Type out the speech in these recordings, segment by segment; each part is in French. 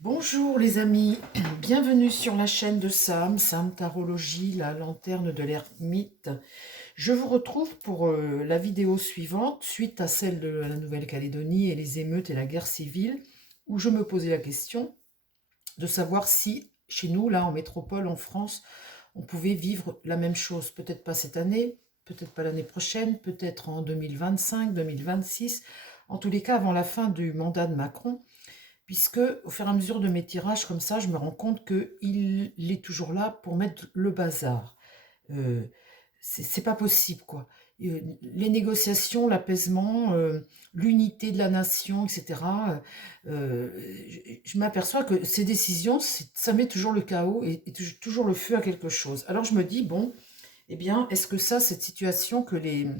Bonjour les amis, bienvenue sur la chaîne de Sam Tarologie, la lanterne de l'ermite. Je vous retrouve pour la vidéo suivante, suite à celle de la Nouvelle-Calédonie et les émeutes et la guerre civile, où je me posais la question de savoir si, chez nous, là en métropole, en France, on pouvait vivre la même chose. Peut-être pas cette année, peut-être pas l'année prochaine, peut-être en 2025, 2026, en tous les cas avant la fin du mandat de Macron. Puisque au fur et à mesure de mes tirages comme ça, je me rends compte qu'il est toujours là pour mettre le bazar. Euh, c'est pas possible, quoi. Les négociations, l'apaisement, l'unité de la nation, etc. Je m'aperçois que ces décisions, ça met toujours le chaos et toujours le feu à quelque chose. Alors je me dis, bon, eh bien, est-ce que ça, cette situation qu'ils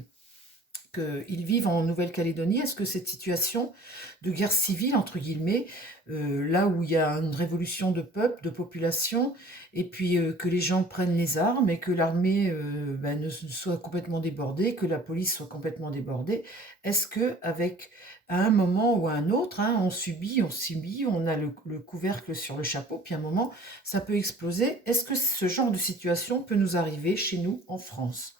vivent en Nouvelle-Calédonie, est-ce que cette situation de guerre civile, entre guillemets, là où il y a une révolution de peuple, de population, et puis que les gens prennent les armes et que l'armée ne soit complètement débordée, que la police soit complètement débordée, est-ce que avec à un moment ou à un autre, hein, on subit, on a le couvercle sur le chapeau, puis à un moment, ça peut exploser. Est-ce que ce genre de situation peut nous arriver chez nous en France?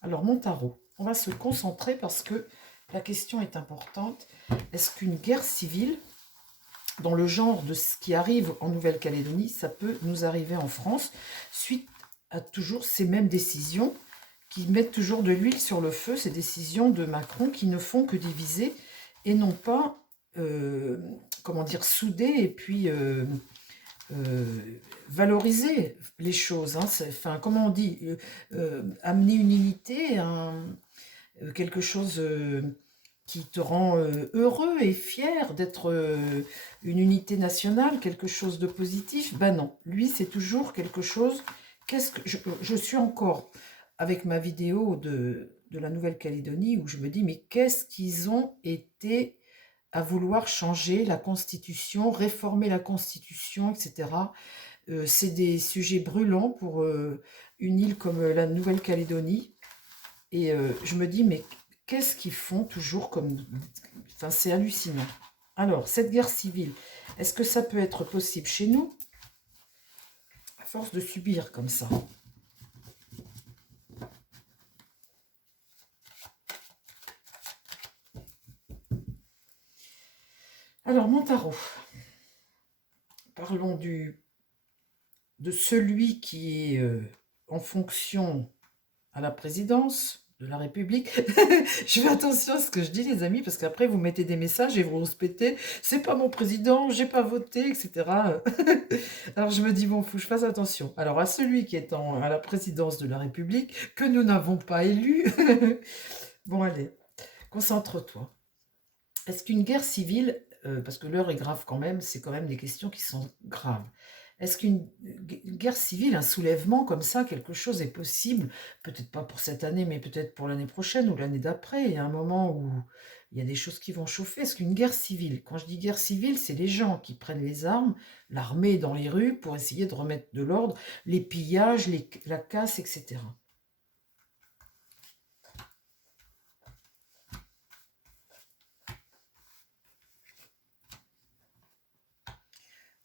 Alors, mon tarot, on va se concentrer parce que la question est importante. Est-ce qu'une guerre civile, dans le genre de ce qui arrive en Nouvelle-Calédonie, ça peut nous arriver en France, suite à toujours ces mêmes décisions qui mettent toujours de l'huile sur le feu, ces décisions de Macron qui ne font que diviser et non pas, comment dire, souder et puis euh, valoriser les choses. Hein. Enfin, comment on dit, amener une unité, quelque chose qui te rend heureux et fier d'être une unité nationale, quelque chose de positif. Ben non, lui c'est toujours quelque chose. Qu'est-ce que je suis encore avec ma vidéo de la Nouvelle-Calédonie où je me dis mais qu'est-ce qu'ils ont été à vouloir changer la Constitution, réformer la Constitution, etc. C'est des sujets brûlants pour une île comme la Nouvelle-Calédonie. Et je me dis, mais qu'est-ce qu'ils font toujours comme... Enfin, c'est hallucinant. Alors, cette guerre civile, est-ce que ça peut être possible chez nous, à force de subir comme ça? Alors, mon tarot, parlons de celui qui est en fonction à la présidence de la République. Je fais attention à ce que je dis, les amis, parce qu'après, vous mettez des messages et vous respectez. C'est pas mon président, j'ai pas voté, etc. Alors, je me dis, bon, faut que je fasse attention. Alors, à celui qui est à la présidence de la République, que nous n'avons pas élu. Bon, allez, concentre-toi. Est-ce qu'une guerre civile, parce que l'heure est grave quand même, c'est quand même des questions qui sont graves. Est-ce qu'une guerre civile, un soulèvement comme ça, quelque chose est possible? Peut-être pas pour cette année, mais peut-être pour l'année prochaine ou l'année d'après. Il y a un moment où il y a des choses qui vont chauffer. Est-ce qu'une guerre civile, quand je dis guerre civile, c'est les gens qui prennent les armes, l'armée dans les rues pour essayer de remettre de l'ordre, les pillages, la casse, etc.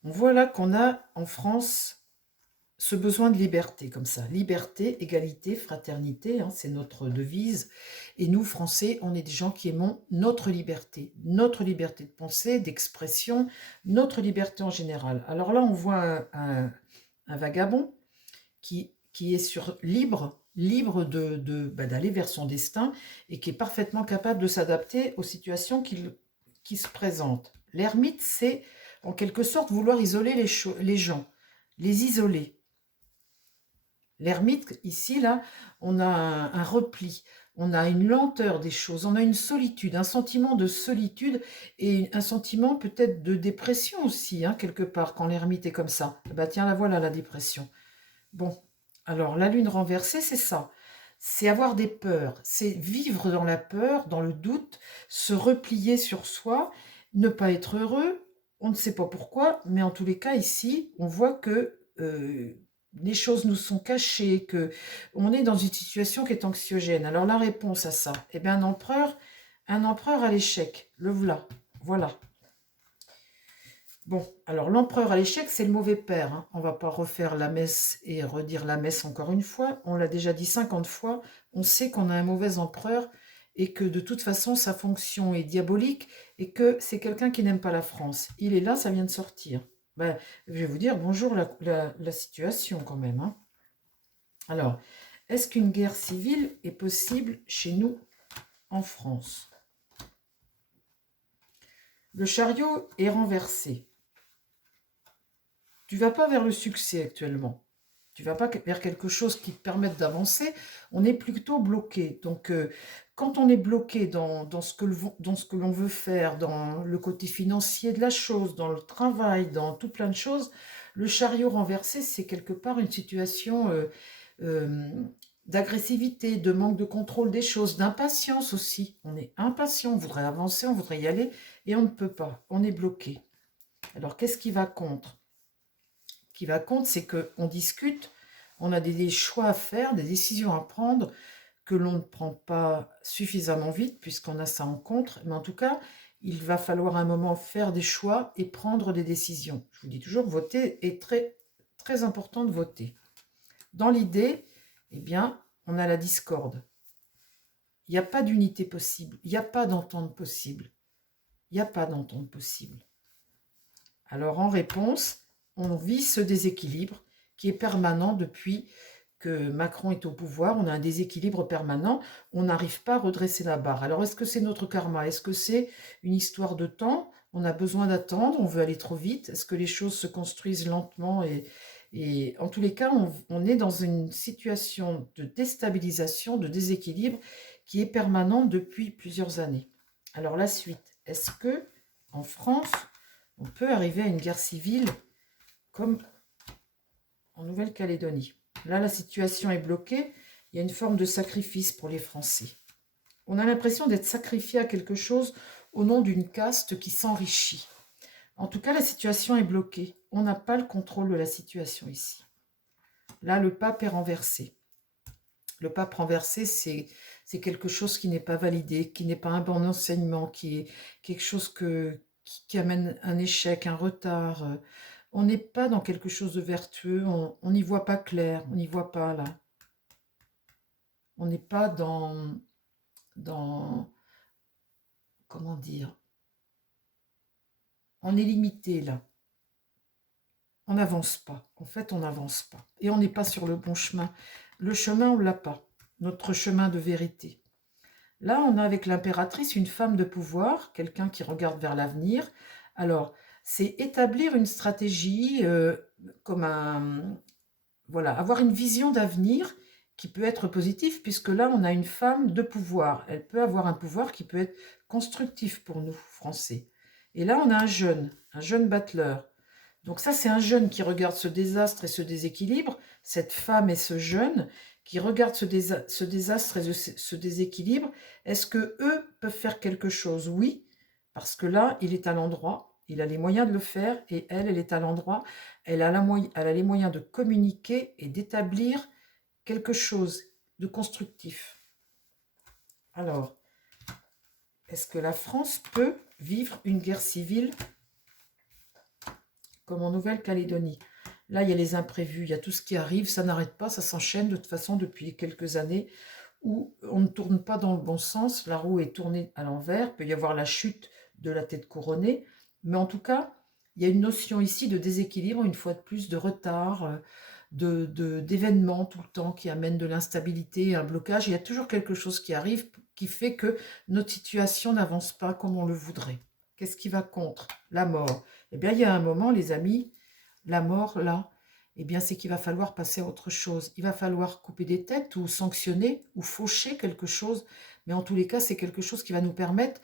On voit là qu'on a en France ce besoin de liberté comme ça. Liberté, égalité, fraternité, hein, c'est notre devise. Et nous, Français, on est des gens qui aimons notre liberté de pensée, d'expression, notre liberté en général. Alors là, on voit un vagabond qui est libre d'aller vers son destin et qui est parfaitement capable de s'adapter aux situations qui se présentent. L'ermite, c'est en quelque sorte vouloir isoler les gens, les isoler. L'ermite, ici, là, on a un repli, on a une lenteur des choses, on a une solitude, un sentiment de solitude et un sentiment peut-être de dépression aussi, hein, quelque part, quand l'ermite est comme ça. Bah tiens, la voilà, la dépression. Bon, alors la lune renversée, c'est ça. C'est avoir des peurs, c'est vivre dans la peur, dans le doute, se replier sur soi, ne pas être heureux, on ne sait pas pourquoi, mais en tous les cas ici, on voit que les choses nous sont cachées, que on est dans une situation qui est anxiogène. Alors la réponse à ça, eh bien un empereur à l'échec, le voilà, voilà. Bon, alors l'empereur à l'échec, c'est le mauvais père, hein. On va pas refaire la messe et redire la messe encore une fois. On l'a déjà dit 50 fois. On sait qu'on a un mauvais empereur et que de toute façon, sa fonction est diabolique et que c'est quelqu'un qui n'aime pas la France. Il est là, ça vient de sortir. Ben, je vais vous dire bonjour la situation quand même, hein. Alors, est-ce qu'une guerre civile est possible chez nous en France? Le chariot est renversé. Tu vas pas vers le succès actuellement. Tu vas pas vers quelque chose qui te permette d'avancer. On est plutôt bloqué. Donc, quand on est bloqué dans ce que l'on veut faire, dans le côté financier de la chose, dans le travail, dans tout plein de choses, le chariot renversé, c'est quelque part une situation euh, d'agressivité, de manque de contrôle des choses, d'impatience aussi. On est impatient, on voudrait avancer, on voudrait y aller, et on ne peut pas. On est bloqué. Alors, qu'est-ce qui va contre? Qui va compte, c'est qu'on discute, on a des choix à faire, des décisions à prendre que l'on ne prend pas suffisamment vite puisqu'on a ça en contre. Mais en tout cas, il va falloir à un moment faire des choix et prendre des décisions. Je vous dis toujours, voter est très, très important de voter. Dans l'idée, eh bien, on a la discorde. Il n'y a pas d'unité possible, il n'y a pas d'entente possible. Il n'y a pas d'entente possible. Alors en réponse, on vit ce déséquilibre qui est permanent depuis que Macron est au pouvoir. On a un déséquilibre permanent, on n'arrive pas à redresser la barre. Alors est-ce que c'est notre karma? Est-ce que c'est une histoire de temps? On a besoin d'attendre, on veut aller trop vite? Est-ce que les choses se construisent lentement et en tous les cas, on est dans une situation de déstabilisation, de déséquilibre qui est permanente depuis plusieurs années. Alors la suite, est-ce que en France, on peut arriver à une guerre civile comme en Nouvelle-Calédonie? Là, la situation est bloquée. Il y a une forme de sacrifice pour les Français. On a l'impression d'être sacrifié à quelque chose au nom d'une caste qui s'enrichit. En tout cas, la situation est bloquée. On n'a pas le contrôle de la situation ici. Là, le pape est renversé. Le pape renversé, c'est quelque chose qui n'est pas validé, qui n'est pas un bon enseignement, qui est quelque chose qui amène un échec, un retard. On n'est pas dans quelque chose de vertueux, on n'y voit pas clair, on n'y voit pas là. On n'est pas dans, comment dire, on est limité là. On n'avance pas. En fait, on n'avance pas. Et on n'est pas sur le bon chemin. Le chemin, on ne l'a pas. Notre chemin de vérité. Là, on a avec l'impératrice une femme de pouvoir, quelqu'un qui regarde vers l'avenir. Alors, c'est établir une stratégie comme un... Voilà, avoir une vision d'avenir qui peut être positive, puisque là, on a une femme de pouvoir. Elle peut avoir un pouvoir qui peut être constructif pour nous, Français. Et là, on a un jeune battleur. Donc ça, c'est un jeune qui regarde ce désastre et ce déséquilibre, cette femme et ce jeune qui regardent ce désastre et ce déséquilibre. Est-ce que eux peuvent faire quelque chose? Oui, parce que là, il est à l'endroit, il a les moyens de le faire, et elle est à l'endroit, elle a les moyens de communiquer et d'établir quelque chose de constructif. Alors, est-ce que la France peut vivre une guerre civile comme en Nouvelle-Calédonie? Là, il y a les imprévus, il y a tout ce qui arrive, ça n'arrête pas, ça s'enchaîne de toute façon depuis quelques années où on ne tourne pas dans le bon sens, la roue est tournée à l'envers, il peut y avoir la chute de la tête couronnée, mais en tout cas, il y a une notion ici de déséquilibre, une fois de plus, de retard, d'événements tout le temps qui amènent de l'instabilité, un blocage. Il y a toujours quelque chose qui arrive qui fait que notre situation n'avance pas comme on le voudrait. Qu'est-ce qui va contre? La mort. Eh bien, il y a un moment, les amis, la mort, là, eh bien, c'est qu'il va falloir passer à autre chose. Il va falloir couper des têtes ou sanctionner ou faucher quelque chose. Mais en tous les cas, c'est quelque chose qui va nous permettre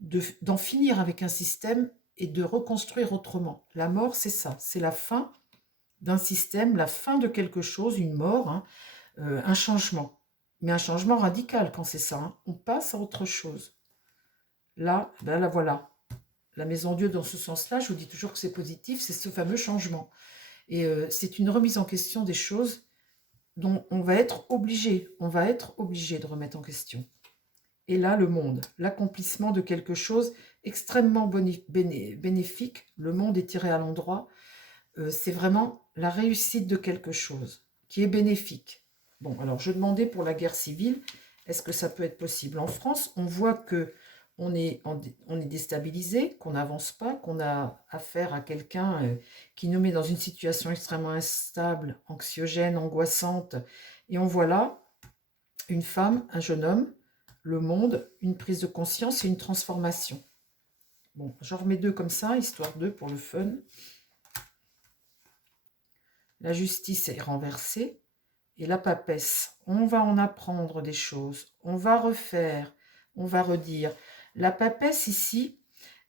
d'en finir avec un système et de reconstruire autrement. La mort, c'est ça. C'est la fin d'un système, la fin de quelque chose, une mort, hein, un changement. Mais un changement radical quand c'est ça. Hein. On passe à autre chose. Là, ben là, voilà. La maison Dieu, dans ce sens-là, je vous dis toujours que c'est positif, c'est ce fameux changement. Et c'est une remise en question des choses dont on va être obligé de remettre en question. Et là, le monde, l'accomplissement de quelque chose extrêmement bénéfique. Le monde est tiré à l'endroit. C'est vraiment la réussite de quelque chose qui est bénéfique. Bon, alors je demandais pour la guerre civile, est-ce que ça peut être possible? En France, on voit que on est déstabilisé, qu'on n'avance pas, qu'on a affaire à quelqu'un qui nous met dans une situation extrêmement instable, anxiogène, angoissante. Et on voit là une femme, un jeune homme, le monde, une prise de conscience et une transformation. Bon, j'en remets deux comme ça, histoire de pour le fun. La justice est renversée et la papesse. On va en apprendre des choses, on va refaire, on va redire. La papesse ici,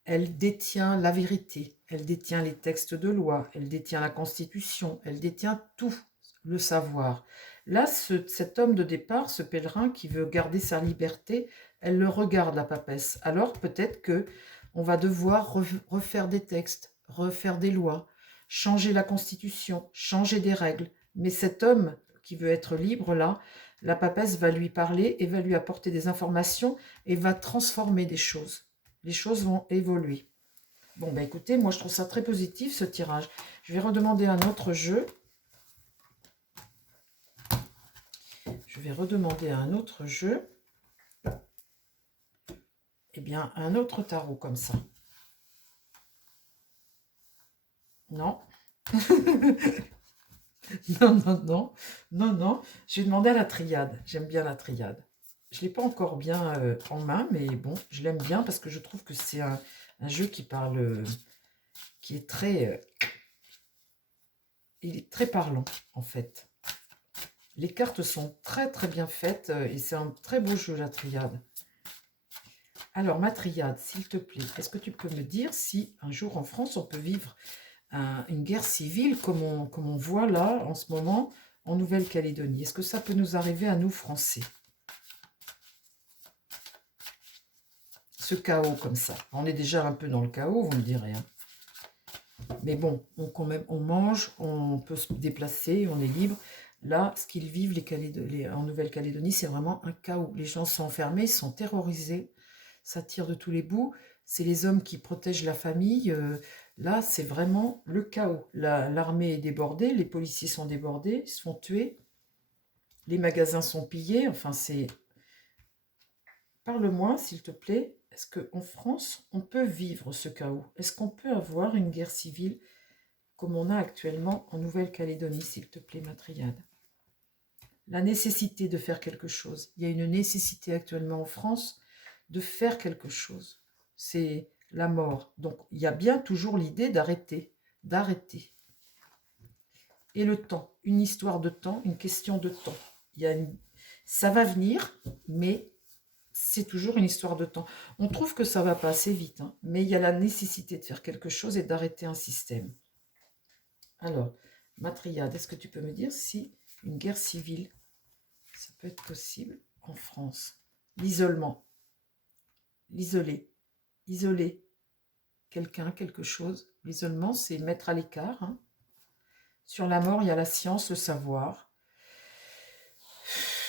elle détient la vérité, elle détient les textes de loi, elle détient la Constitution, elle détient tout le savoir. Là, cet homme de départ, ce pèlerin qui veut garder sa liberté, elle le regarde, la papesse. Alors peut-être que on va devoir refaire des textes, refaire des lois, changer la Constitution, changer des règles. Mais cet homme qui veut être libre, là, la papesse va lui parler et va lui apporter des informations et va transformer des choses. Les choses vont évoluer. Bon, bah écoutez, moi je trouve ça très positif ce tirage. Je vais redemander un autre jeu. Je vais redemander un autre jeu. Eh bien, un autre tarot comme ça. Non. Non, non, non. Non, non. Je vais demander à la triade. J'aime bien la triade. Je ne l'ai pas encore bien en main, mais bon, je l'aime bien parce que je trouve que c'est un jeu qui parle, qui est il est très parlant, en fait. Les cartes sont très très bien faites et c'est un très beau jeu, la triade. Alors, ma triade, s'il te plaît, est-ce que tu peux me dire si un jour en France, on peut vivre une guerre civile comme on voit là, en ce moment, en Nouvelle-Calédonie? Est-ce que ça peut nous arriver à nous, Français? Ce chaos comme ça. On est déjà un peu dans le chaos, vous me direz. Hein. Mais bon, quand même, on mange, on peut se déplacer, on est libre. Là, ce qu'ils vivent en Nouvelle-Calédonie, c'est vraiment un chaos. Les gens sont enfermés, sont terrorisés, ça tire de tous les bouts. C'est les hommes qui protègent la famille. Là, c'est vraiment le chaos. L'armée est débordée, les policiers sont débordés, ils se font tuer. Les magasins sont pillés. Enfin, c'est... Parle-moi, s'il te plaît. Est-ce qu'en France, on peut vivre ce chaos? Est-ce qu'on peut avoir une guerre civile comme on a actuellement en Nouvelle-Calédonie, s'il te plaît, ma triade? La nécessité de faire quelque chose. Il y a une nécessité actuellement en France de faire quelque chose. C'est la mort. Donc, il y a bien toujours l'idée d'arrêter. D'arrêter. Et le temps. Une histoire de temps, une question de temps. Ça va venir, mais c'est toujours une histoire de temps. On trouve que ça va pas assez vite, hein, mais il y a la nécessité de faire quelque chose et d'arrêter un système. Alors, ma triade, est-ce que tu peux me dire si une guerre civile, ça peut être possible en France? L'isolement, isoler quelqu'un, quelque chose. L'isolement, c'est mettre à l'écart. Hein. Sur la mort, il y a la science, le savoir.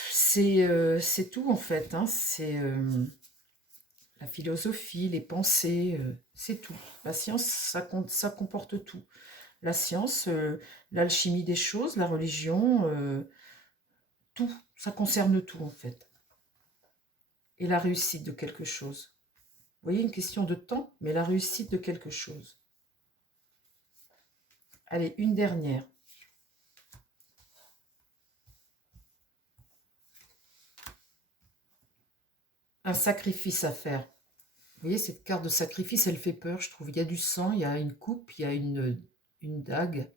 C'est tout en fait. Hein. C'est la philosophie, les pensées, c'est tout. La science, ça comporte tout. La science, l'alchimie des choses, la religion, tout. Ça concerne tout en fait. Et la réussite de quelque chose. Vous voyez, une question de temps, mais la réussite de quelque chose. Allez, une dernière. Un sacrifice à faire. Vous voyez, cette carte de sacrifice, elle fait peur, je trouve. Il y a du sang, il y a une coupe, il y a une dague.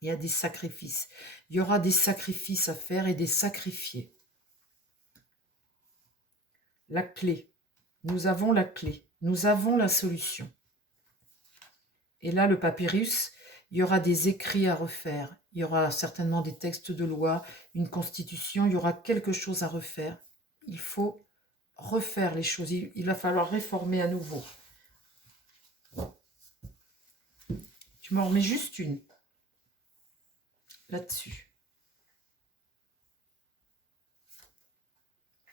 Il y a des sacrifices. Il y aura des sacrifices à faire et des sacrifiés. La clé. Nous avons la clé. Nous avons la solution. Et là, le papyrus, il y aura des écrits à refaire. Il y aura certainement des textes de loi, une constitution. Il y aura quelque chose à refaire. Il faut refaire les choses. Il va falloir réformer à nouveau. Tu m'en remets juste une. Là-dessus.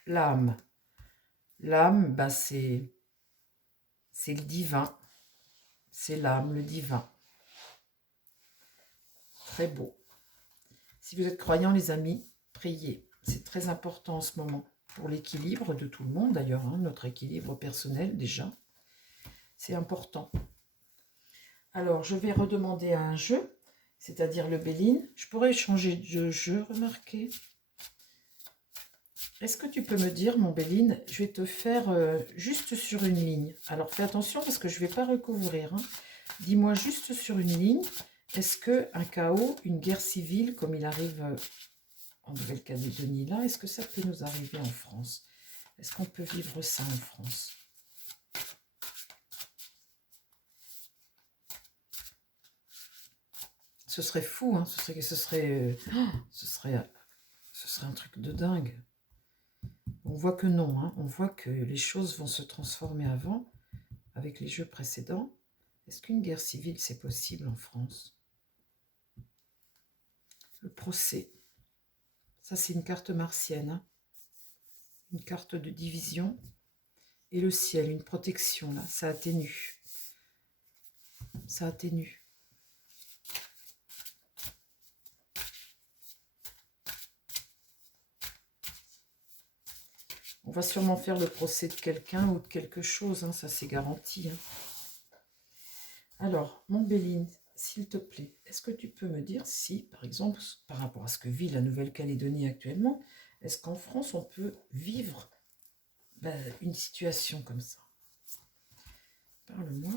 L'âme. L'âme, bah, c'est le divin. C'est l'âme, le divin. Très beau. Si vous êtes croyants, les amis, priez. C'est très important en ce moment. Pour l'équilibre de tout le monde, d'ailleurs, hein, notre équilibre personnel, déjà. C'est important. Alors, je vais redemander à un jeu, c'est-à-dire le Béline. Je pourrais changer de jeu, remarquez. Est-ce que tu peux me dire, mon Béline, je vais te faire juste sur une ligne. Alors, fais attention parce que je ne vais pas recouvrir. Hein. Dis-moi juste sur une ligne, est-ce qu'un chaos, une guerre civile, comme il arrive en Nouvelle-Calédonie, là, est-ce que ça peut nous arriver en France? Est-ce qu'on peut vivre ça en France? Ce serait fou, hein, ce serait un truc de dingue. On voit que non, hein, on voit que les choses vont se transformer avant, avec les jeux précédents. Est-ce qu'une guerre civile, c'est possible en France? Le procès. Ça, c'est une carte martienne. Hein. Une carte de division. Et le ciel, une protection, là. Ça atténue. Ça atténue. On va sûrement faire le procès de quelqu'un ou de quelque chose. Hein, ça, c'est garanti. Hein. Alors, mon Béline, s'il te plaît, est-ce que tu peux me dire si, par exemple, par rapport à ce que vit la Nouvelle-Calédonie actuellement, est-ce qu'en France, on peut vivre une situation comme ça? Parle-moi.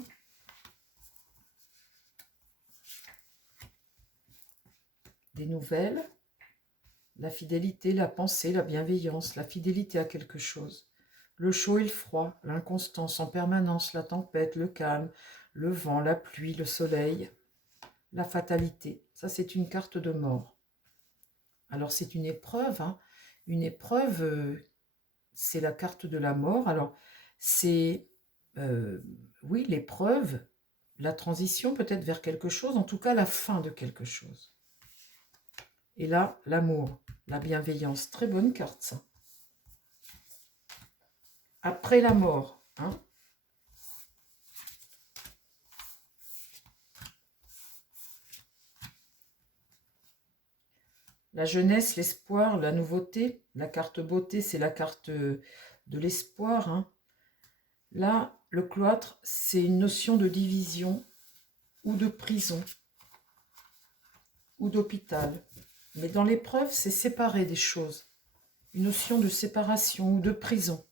Des nouvelles, la fidélité, la pensée, la bienveillance, la fidélité à quelque chose. Le chaud et le froid, l'inconstance en permanence, la tempête, le calme, le vent, la pluie, le soleil, la fatalité. Ça, c'est une carte de mort. Alors, c'est une épreuve. Hein. Une épreuve, c'est la carte de la mort. Alors, c'est, oui, l'épreuve, la transition peut-être vers quelque chose, en tout cas la fin de quelque chose. Et là, l'amour, la bienveillance. Très bonne carte, ça. Après la mort, hein. La jeunesse, l'espoir, la nouveauté. La carte beauté, c'est la carte de l'espoir. Hein. Là, le cloître, c'est une notion de division ou de prison ou d'hôpital. Mais dans l'épreuve, c'est séparer des choses. Une notion de séparation ou de prison.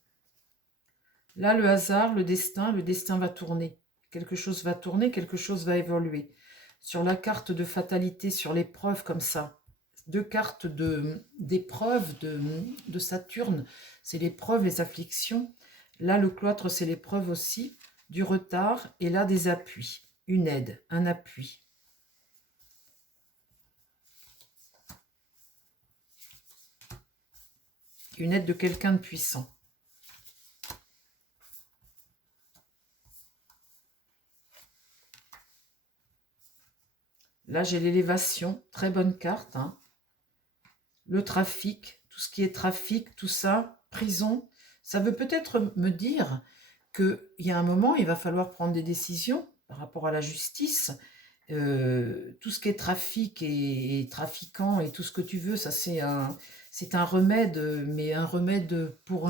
Là, le hasard, le destin va tourner. Quelque chose va tourner, quelque chose va évoluer. Sur la carte de fatalité, sur l'épreuve comme ça, deux cartes d'épreuve de Saturne, c'est l'épreuve, les afflictions. Là, le cloître, c'est l'épreuve aussi, du retard, et là, des appuis, une aide, un appui. Une aide de quelqu'un de puissant. Là, j'ai l'élévation, très bonne carte. Hein. Le trafic, tout ce qui est trafic, tout ça, prison, ça veut peut-être me dire qu'il y a un moment, il va falloir prendre des décisions par rapport à la justice. Tout ce qui est trafic et trafiquant et tout ce que tu veux, ça c'est un remède, mais un remède pour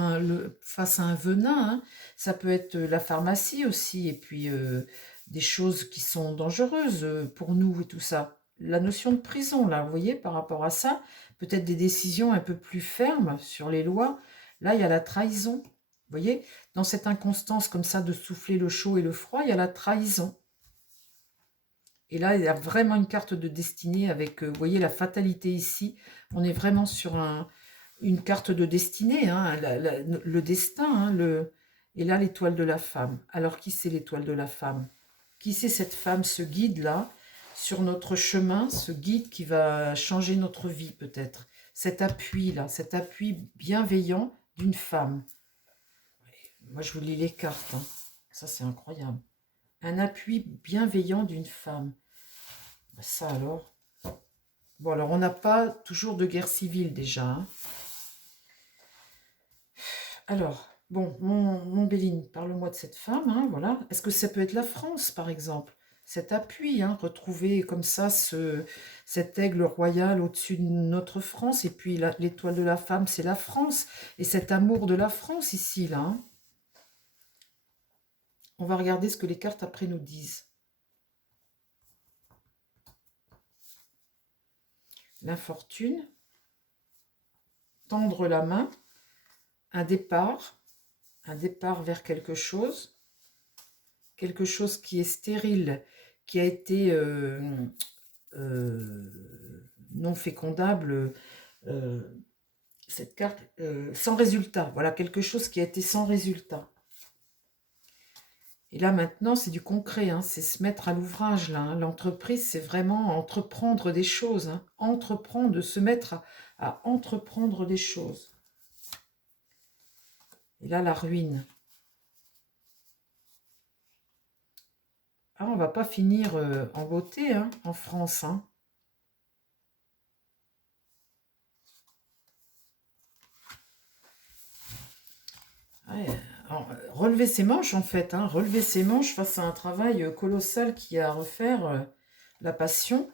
face à un venin. Hein. Ça peut être la pharmacie aussi, et puis des choses qui sont dangereuses pour nous et tout ça. La notion de prison, là, vous voyez, par rapport à ça, peut-être des décisions un peu plus fermes sur les lois. Là, il y a la trahison. Vous voyez, dans cette inconstance comme ça de souffler le chaud et le froid, il y a la trahison. Et là, il y a vraiment une carte de destinée avec, vous voyez, la fatalité ici. On est vraiment sur une carte de destinée, hein, le destin. Hein, et là, l'étoile de la femme. Alors, qui c'est l'étoile de la femme? Qui c'est cette femme, ce guide-là, sur notre chemin, ce guide qui va changer notre vie peut-être? Cet appui-là, cet appui bienveillant d'une femme. Moi, je vous lis les cartes. Hein. Ça, c'est incroyable. Un appui bienveillant d'une femme. Ça alors. Bon, alors on n'a pas toujours de guerre civile déjà. Hein. Alors, Bon, mon Béline, parle-moi de cette femme, hein, voilà. Est-ce que ça peut être la France, par exemple? Cet appui, hein, retrouver comme ça cet aigle royal au-dessus de notre France, et puis l'étoile de la femme, c'est la France, et cet amour de la France ici, là, hein. On va regarder ce que les cartes après nous disent. L'infortune, tendre la main, un départ vers quelque chose qui est stérile, qui a été non fécondable, euh, cette carte, sans résultat, voilà, quelque chose qui a été sans résultat. Et là maintenant c'est du concret, hein, c'est se mettre à l'ouvrage là, hein. L'entreprise c'est vraiment entreprendre des choses, hein, entreprendre, se mettre à entreprendre des choses. Et là la ruine. Ah, on va pas finir en beauté, hein, en France, hein. Ouais, alors, relever ses manches en fait, hein, relever ses manches face à un travail colossal qui a à refaire, la passion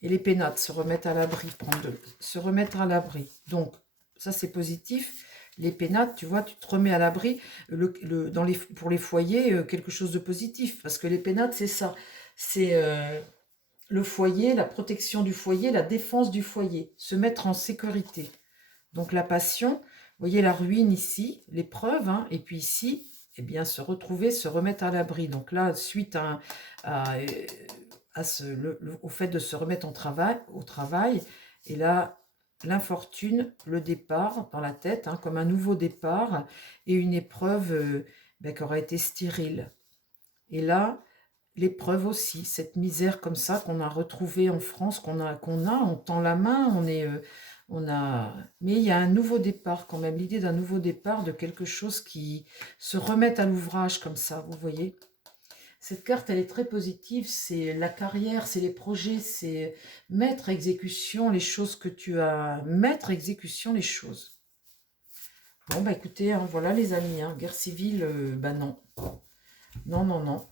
et les pénates, se remettre à l'abri, se remettre à l'abri. Donc ça c'est positif. Les pénates, tu vois, tu te remets à l'abri pour les foyers, quelque chose de positif, parce que les pénates c'est ça, c'est le foyer, la protection du foyer, la défense du foyer, se mettre en sécurité. Donc la passion, vous voyez la ruine ici, l'épreuve, hein, et puis ici, eh bien, se retrouver, se remettre à l'abri. Donc là, suite au fait de se remettre au travail, et là, l'infortune, le départ dans la tête, hein, comme un nouveau départ, et une épreuve qui aura été stérile. Et là, l'épreuve aussi, cette misère comme ça qu'on a retrouvée en France, on tend la main, mais il y a un nouveau départ quand même, l'idée d'un nouveau départ, de quelque chose qui se remette à l'ouvrage comme ça, vous voyez. Cette carte, elle est très positive, c'est la carrière, c'est les projets, c'est mettre à exécution les choses que tu as, mettre à exécution les choses. Bon, bah écoutez, hein, voilà les amis, hein, guerre civile, bah non. Non, non, non.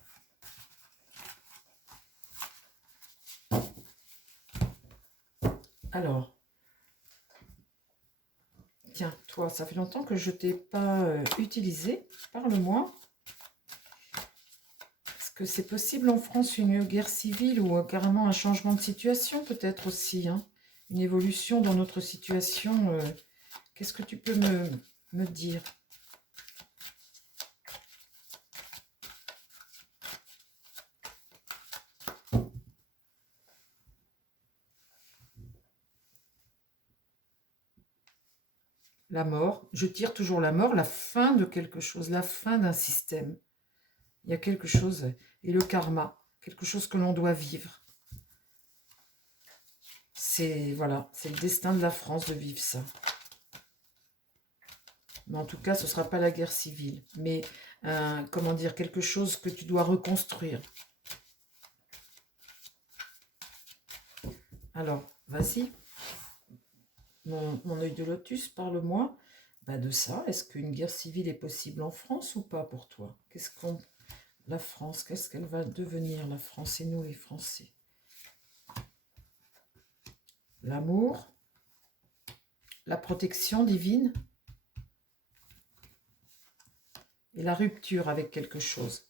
Alors, tiens, toi, ça fait longtemps que je t'ai pas utilisé. Parle-moi. Est-ce que c'est possible en France une guerre civile ou carrément un changement de situation peut-être aussi, hein, une évolution dans notre situation qu'est-ce que tu peux me dire? La mort, je tire toujours la mort, la fin de quelque chose, la fin d'un système. Il y a quelque chose, et le karma, quelque chose que l'on doit vivre. C'est voilà, c'est le destin de la France de vivre ça. Mais en tout cas, ce ne sera pas la guerre civile, mais comment dire, quelque chose que tu dois reconstruire. Alors, vas-y, mon œil de lotus, parle-moi de ça. Est-ce qu'une guerre civile est possible en France ou pas pour toi? La France, qu'est-ce qu'elle va devenir, la France et nous les Français? L'amour, la protection divine et la rupture avec quelque chose.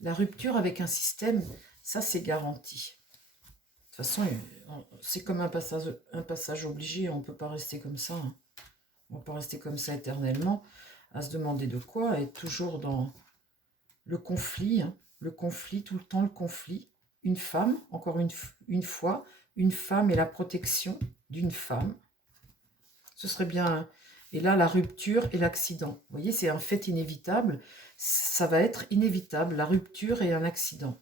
La rupture avec un système, ça c'est garanti. De toute façon, c'est comme un passage obligé, on ne peut pas rester comme ça, hein. On ne va pas rester comme ça éternellement, à se demander de quoi, à être toujours dans le conflit, hein. Le conflit, tout le temps le conflit. Une femme, encore une fois, une femme et la protection d'une femme. Ce serait bien. Et là, la rupture et l'accident. Vous voyez, c'est un fait inévitable. Ça va être inévitable, la rupture et un accident.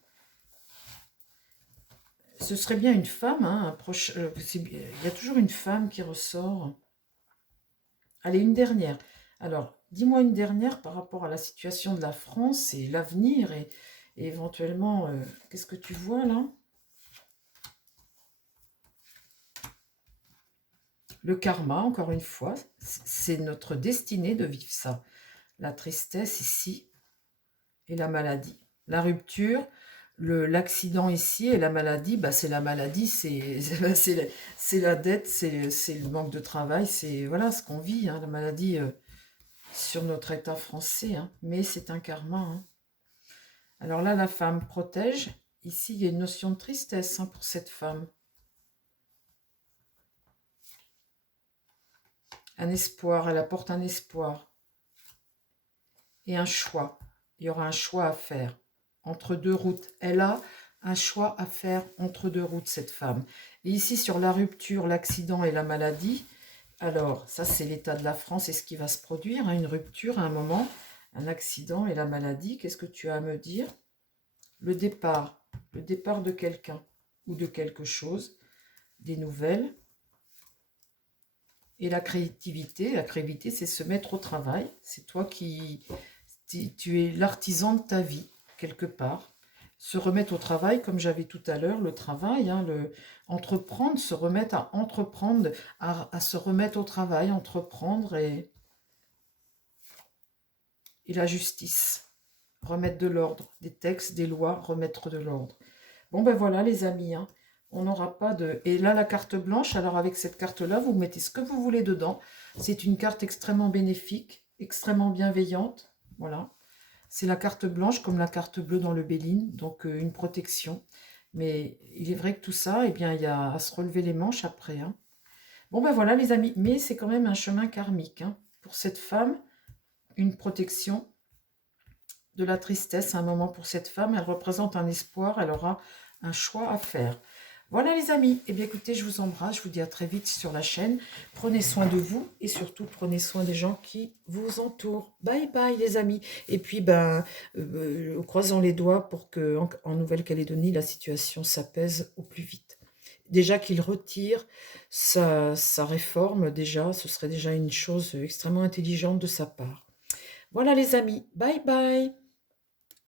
Ce serait bien une femme, hein, il y a toujours une femme qui ressort. Allez, une dernière. Alors, dis-moi une dernière par rapport à la situation de la France et l'avenir et éventuellement, qu'est-ce que tu vois là? Le karma, encore une fois, c'est notre destinée de vivre ça. La tristesse ici et la maladie. La rupture, l'accident ici et la maladie, bah c'est la maladie, c'est la dette, c'est le manque de travail, c'est voilà ce qu'on vit, hein, la maladie sur notre état français, hein, mais c'est un karma. Hein. Alors là, la femme protège. Ici, il y a une notion de tristesse hein, pour cette femme. Un espoir, elle apporte un espoir. Et un choix. Il y aura un choix à faire entre deux routes. Elle a un choix à faire entre deux routes, cette femme. Et ici, sur la rupture, l'accident et la maladie, alors, ça, c'est l'état de la France et ce qui va se produire, hein, une rupture à un moment, un accident et la maladie. Qu'est-ce que tu as à me dire? Le départ de quelqu'un ou de quelque chose, des nouvelles. Et la créativité, c'est se mettre au travail. C'est toi qui... Tu es l'artisan de ta vie, quelque part. Se remettre au travail, comme j'avais tout à l'heure, le travail, hein, entreprendre, se remettre à entreprendre, à se remettre au travail, entreprendre et la justice. Remettre de l'ordre, des textes, des lois, remettre de l'ordre. Bon ben voilà les amis, hein. On n'aura pas de... Et là la carte blanche, alors avec cette carte-là, vous mettez ce que vous voulez dedans. C'est une carte extrêmement bénéfique, extrêmement bienveillante. Voilà. C'est la carte blanche comme la carte bleue dans le Béline, donc une protection. Mais il est vrai que tout ça, eh bien, il y a à se relever les manches après. Hein. Bon ben voilà les amis, mais c'est quand même un chemin karmique. Hein. Pour cette femme, une protection de la tristesse, un moment pour cette femme, elle représente un espoir, elle aura un choix à faire. Voilà les amis, eh bien écoutez, je vous embrasse, je vous dis à très vite sur la chaîne. Prenez soin de vous et surtout prenez soin des gens qui vous entourent. Bye bye les amis. Et puis croisons les doigts pour que en Nouvelle-Calédonie, la situation s'apaise au plus vite. Déjà qu'il retire sa réforme, déjà, ce serait déjà une chose extrêmement intelligente de sa part. Voilà les amis, bye bye.